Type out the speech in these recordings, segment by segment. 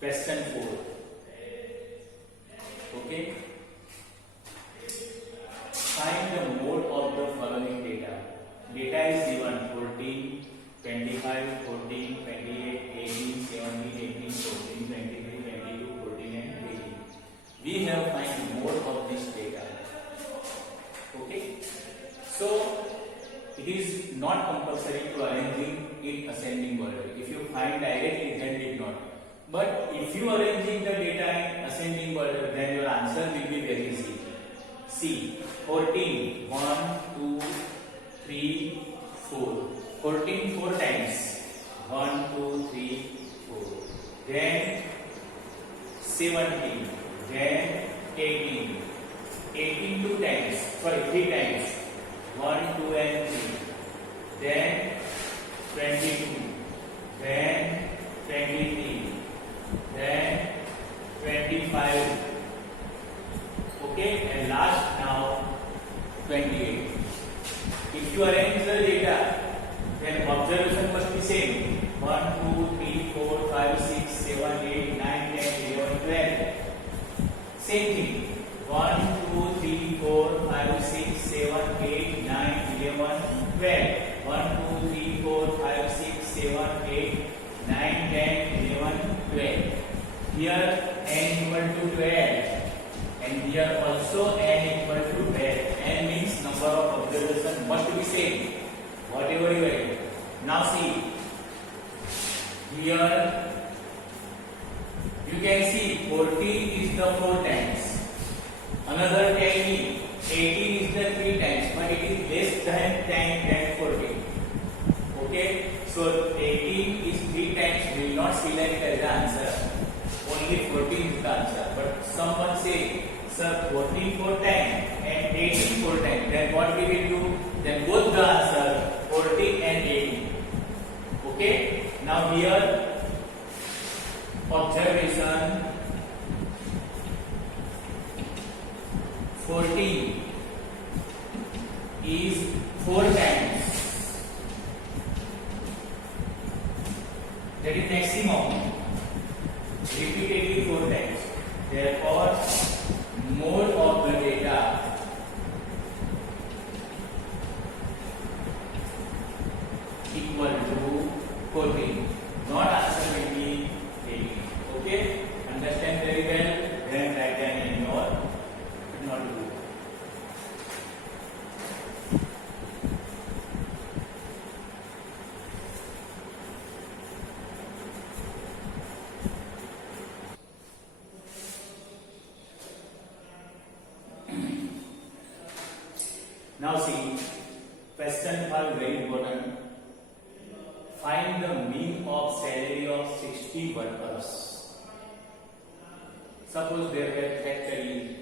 Question 4. Okay. Find the mode of the following data. Data is given 14, 25, 14, 28, 18, 17, 18, 14, 23, 22, 14 and 18. We have find mode of this data. Okay. So it is not compulsory to arranging in ascending order. If you find directly, then did not. But if you arranging the data in ascending order, then your answer will be very easy. See, 14, 1, 2, 3, 4. 14 4 times. 1, 2, 3, 4. Then 17. Then 18. 18 2 times. Sorry, 3 times. 1, 2 and 3. Then 22. Then 23. Then 25. Okay, and last now 28. If you arrange the data, then observation must be same. 1, 2, 3, 4, 5, 6, 7, 8, 9, 10, 11, 12. Same thing. 1, 2, 3, 4, 5, 6, 7, 8, 9, 11, 12. 1, 2, 3, 4, 5, 6, 7, 8, 9, 10, 11, 12. Here n equal to 12. And here also n equal to 12. N means number of observations must be same. Whatever you write. Now see. Here you can see 14 is the 4 times. Another tell me 18 is the 3 times, but it is less than 10 than 14. Okay, so 18 is 3 times, will not select as the answer. Only 14 is the answer. But someone say, sir, 14 4 times and 18 4 times. Then what we will do? Then both the answer 14 and 18. Okay. Now here observation 14 is 4 times. That is maximum. Repeatedly 4 times. Therefore, mode of the data equal to 14. Not answer will be 18. Okay? Understand very well. Then write down in your notebook. Now see, question 5 very important. Find the mean of salary of 60 workers. Suppose there were factory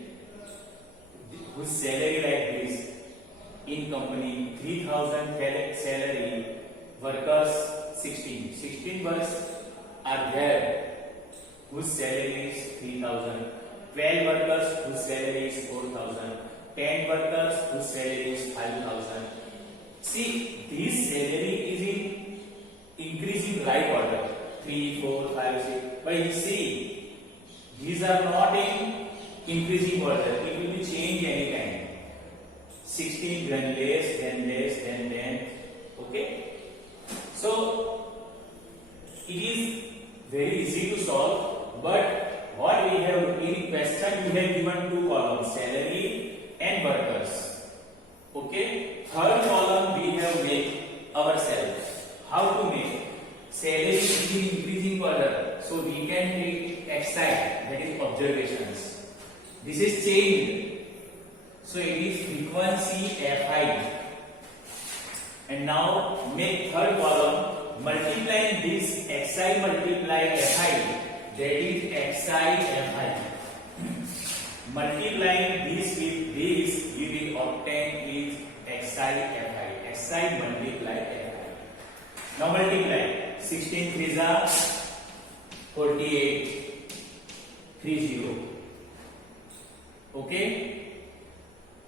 whose salary like this. In company 3000 salary, workers 16. 16 workers are there whose salary is 3000. 12 workers whose salary is 4000. 10 workers whose salary is 5,000. See, this salary is in increasing right order. 3, 4, 5, 6. But you see, these are not in increasing order. It will be changed anytime. 16, then less, then less, then. Okay? So, it is very easy to solve. But what we have in question, we have given 2 columns, salary and workers. Okay, third column we have made ourselves. How to make? Salary is in increasing order, so we can take xi, that is observations. This is change, so it is frequency fi. And now make third column, multiplying this xi multiply fi, that is xi fi. Multiplying this with this, we will obtain is xi fi. Xi multiply fi. Now multiply. 16 3s are 48. 30. Okay.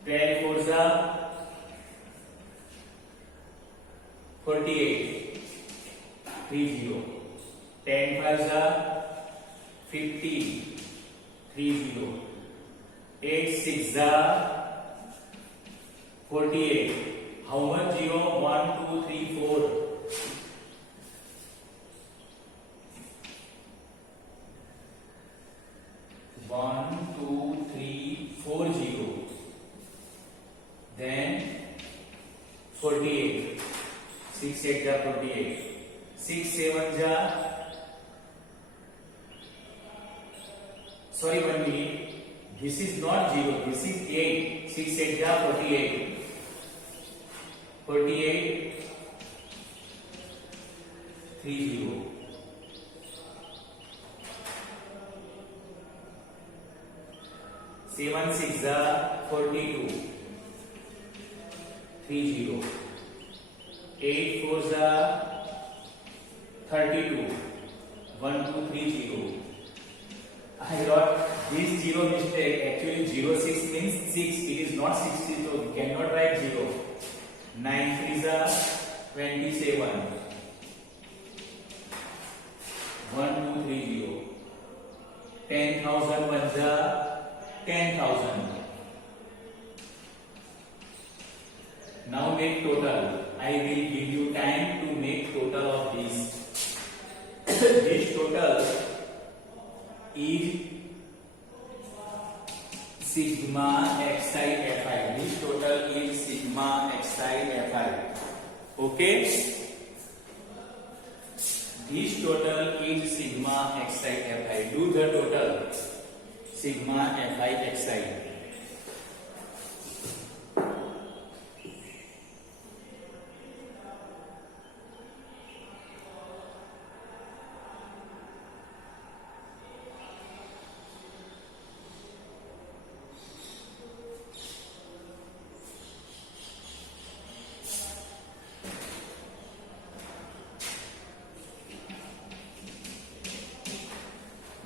12 4s are 48. 30. 10 5s are 50, 30. 8 6 are 48. How much zero? 1, 2, 3, 4. 1, 2, 3, 4 0. Then 48. 6 8 ja 48. 6 7 ja. Sorry, 1 minute. This is not 0. This is 8. 6 8 ja 48. 48 30. 7 6 are 42. 30. 8 4 are 32. 1 2 3 0. I got this 0 mistake. Actually 06 means 6. It is not 60, so we cannot write 0. 9 3 are 27. 1 2 3 0. 10,000 ones are 10,000. Now make total. I will give you time to make total of these. This total is sigma xi fi. This total is sigma xi fi. Okay? This total is sigma xi fi. Do the total. Sigma fi xi.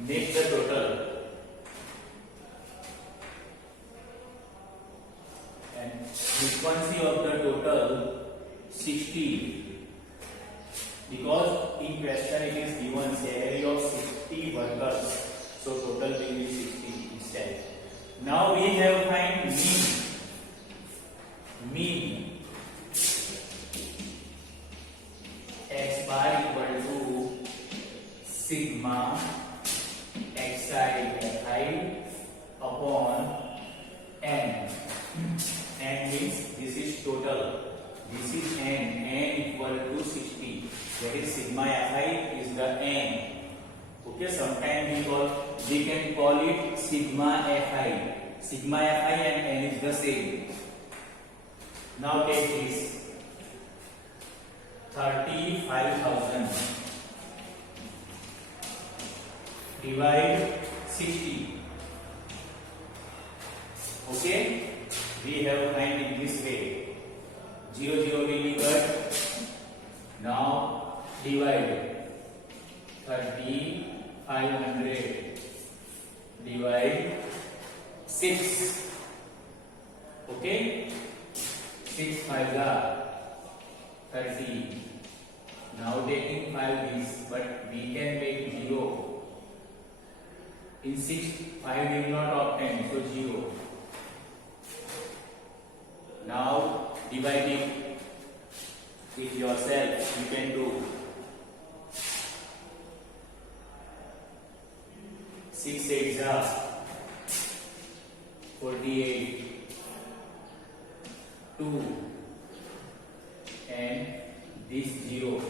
Make the total. And frequency of the total 60. Because in question it is given salary of 60 workers. So total will be 60 instead. Now we have find mean. Mean. X bar equal to sigma xi fi upon n. N means this is total. This is n. N equal to 60. That is sigma fi is the n. Okay, sometimes we can call it sigma fi. Sigma fi and n is the same. Now take this 35,000 divide 60. Okay, we have find in this way. 0 0 will be cut. Now divide 3,500 divide 6. Okay, 6 5 are 30. Now taking 5 is, but we can make 0. In 6, 5 will not obtain, so 0. Now dividing it yourself, you can do. 6 8 are 48. 2 and this 0.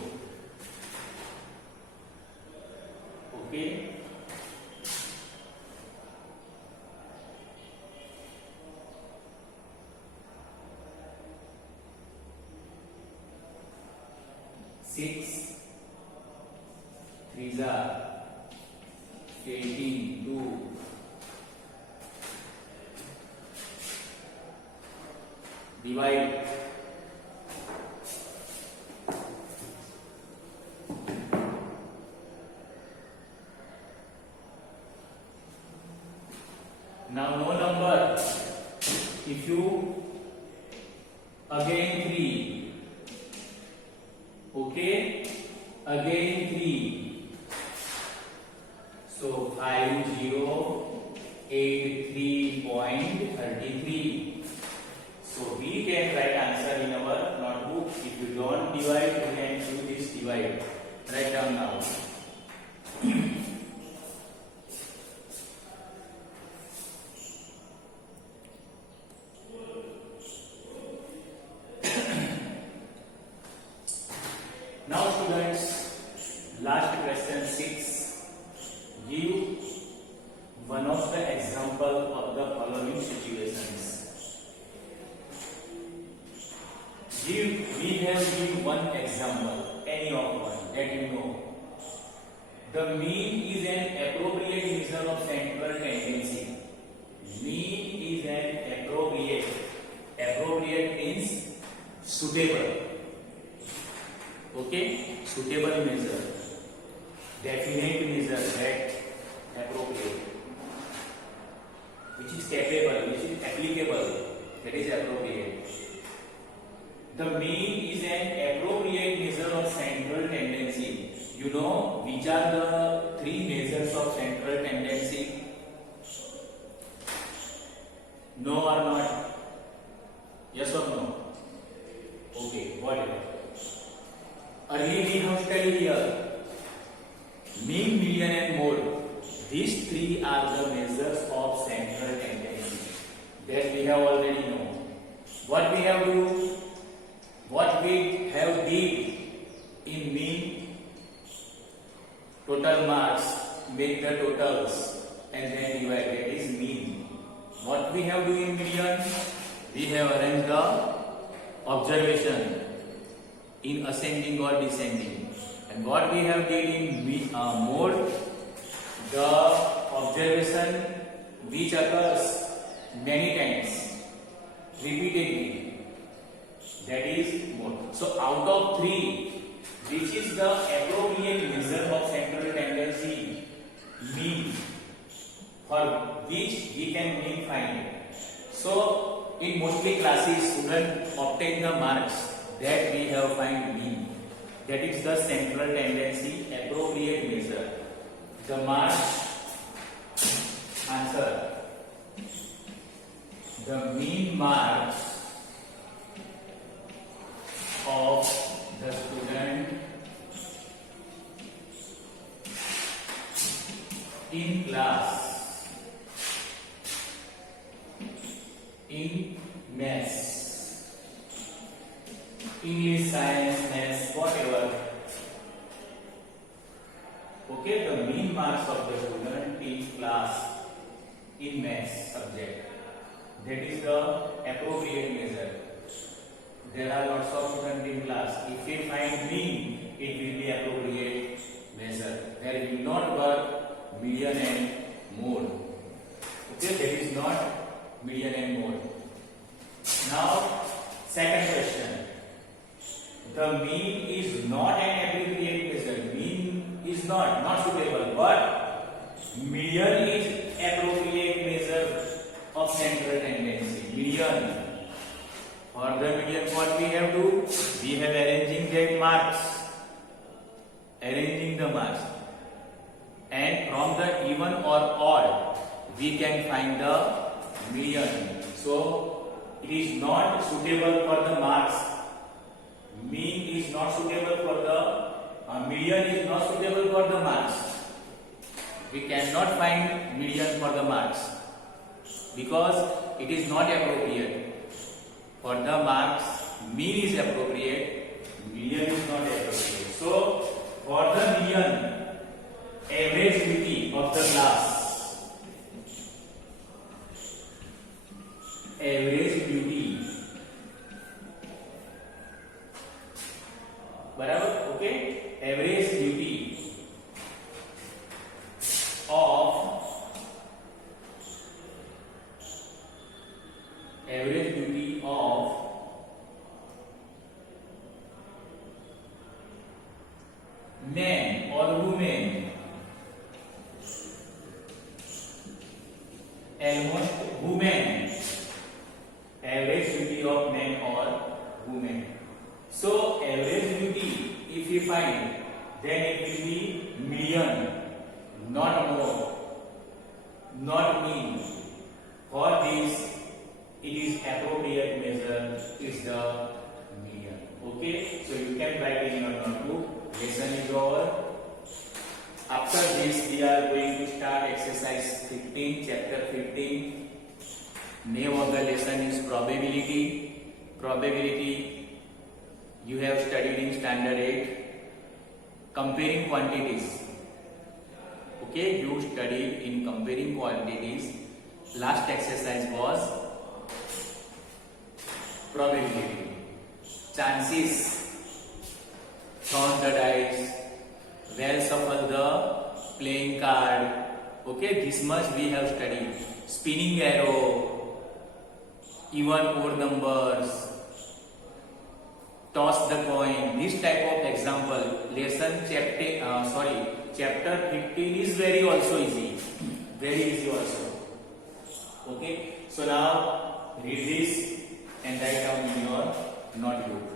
Okay. Six, 3 are 18, 2. Divide. Now no number. If you again 3. Okay, again 3. So 5 you don't divide, you can do this divide. Write down now. Now students, last question 6. Give one of the example of the following situations. We have given one example, any of one that you know. The mean is an appropriate measure of central tendency. Mean is an appropriate. Appropriate means suitable. Okay, suitable measure, definite measure, that appropriate, which is capable, which is applicable, that is appropriate. The mean is an appropriate measure of central tendency. You know which are the three measures of central tendency? No or not? Yes or no? Okay, whatever. Earlier we have studied here mean, median and mode. These three are the measures of central tendency that we have already known. What we have did in mean, total marks, make the totals and then divide, that is mean. What we have do in median, we have arranged the observation in ascending or descending, and what we have did in mode, the observation which occurs many times repeatedly, that is mode. So out of three, which is the appropriate measure of central tendency? Mean, for which we can mean find. So in mostly classes, students obtain the marks that we have find mean, that is the central tendency appropriate measure. The mark, answer, the mean marks of the student in class in maths, English, science, maths, whatever. Okay, the mean marks of the student in class in maths subject, that is the appropriate measure. There are lots of students in class. If we find mean, it will be appropriate measure. There will not work median and mode. Okay, that is not median and mode. Now, second question. The mean is not an appropriate measure. Mean is not suitable, but median is appropriate measure of central tendency. Median. For the median, what we have to? We have arranging the marks. Arranging the marks. And from the even or odd, we can find the median. So, it is not suitable for the marks. Mean is not suitable for the median is not suitable for the marks. We cannot find median for the marks because it is not appropriate. For the marks, mean is appropriate, median is not appropriate. So, for the median, average beauty of the class, average beauty, बराबर, okay? Average beauty of men or women, almost women, average beauty of men or women. So average beauty, if we find, then it will be median, not more, not mean. For this, it is appropriate measure is the median. Okay. can write in your notebook. Lesson is over. After this, we are going to start exercise 15, chapter 15. Name of the lesson is probability. Probability you have studied in standard 8. Comparing quantities. Okay, you studied in comparing quantities. Last exercise was probability. Chances. Count the dice. Well shuffle the playing card. Okay, this much we have studied. Spinning arrow. Even odd numbers. Toss the coin. This type of example. Chapter 15 is very also easy. Very easy also. Okay, so now read this and write down in your notebook.